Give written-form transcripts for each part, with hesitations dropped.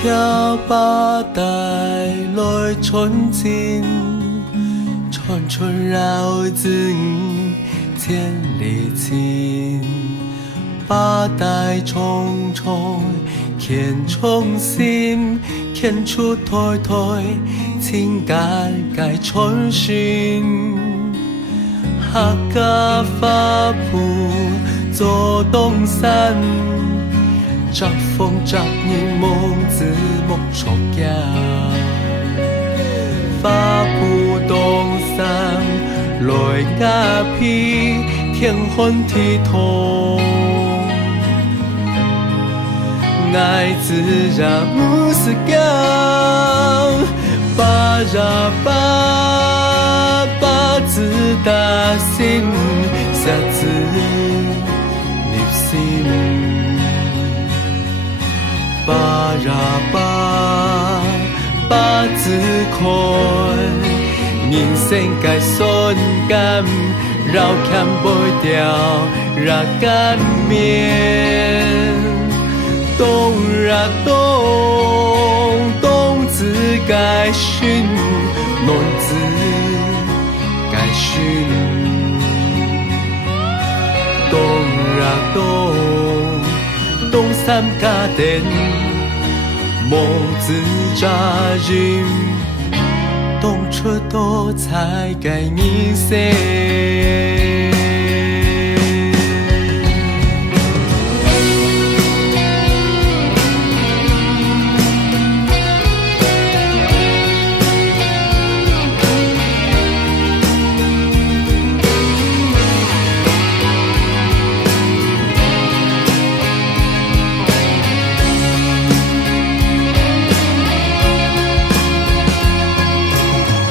条把带来春尽，串串绕子千里情。把带重重牵重新，牵出台台情感该重新。客家花圃做东山，摘风摘叶梦子木锄架。花圃东山来家披，天昏地痛。爱自然不是讲，巴拉巴巴自大心，下自入心，巴拉巴巴自开，人生该瞬间，绕看不掉，让干面。冬啊冬，冬自该训，暖自该训。冬啊冬，冬三家店，梦自扎人，冬出多才该你些。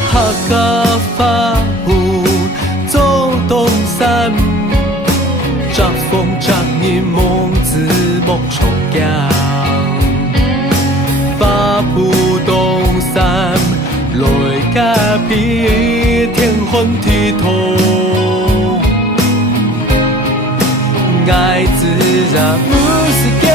客家花圃做东山，摘风摘叶梦子木锄架。花圃东山来家比，天昏地痛。爱自然不是假。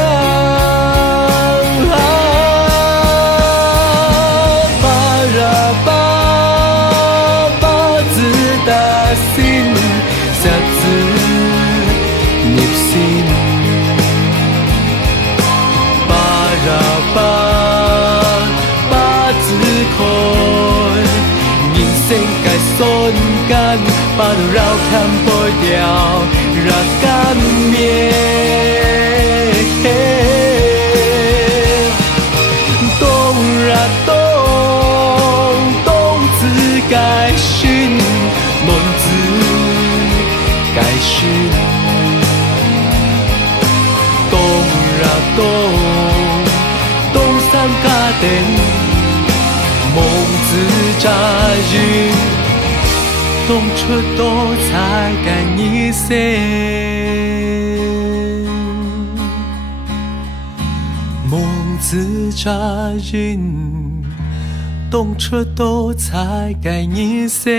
瞬間，把路繞看不掉，讓干滅。冬啊冬，冬自該訓，暖自該訓。冬啊冬，冬三家店，夢自扎人。冬出多才該你些，夢自扎人，冬出多才該你些。